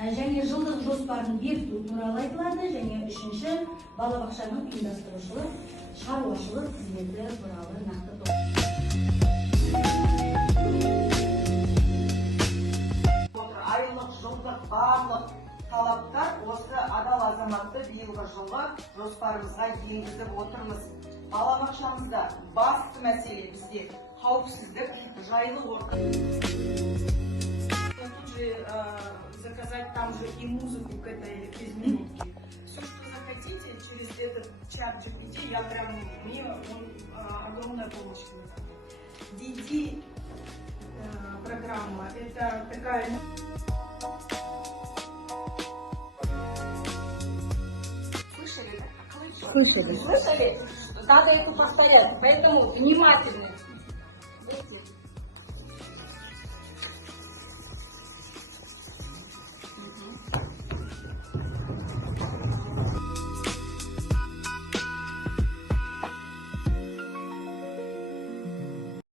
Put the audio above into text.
және жылдық жоспарын бекіту туралы айтылады, және үшінші балабақшаның ұйымдастырушылық шаруашылық қызметі туралы нақты айлық жылдық барлық талаптар осы адал азаматты биылғы жылғы жоспарымызға енгізіп отырмыз. Балабақшамызда басты мәселе бізде қауіпсіздік, жайлы орта. Тут же заказать там же и музыку к этой измененке. Все, что захотите, через этот чат GPT, мне он огромная помощь в этом. DD программа, это такая... Слышали? Надо это повторять, поэтому внимательно.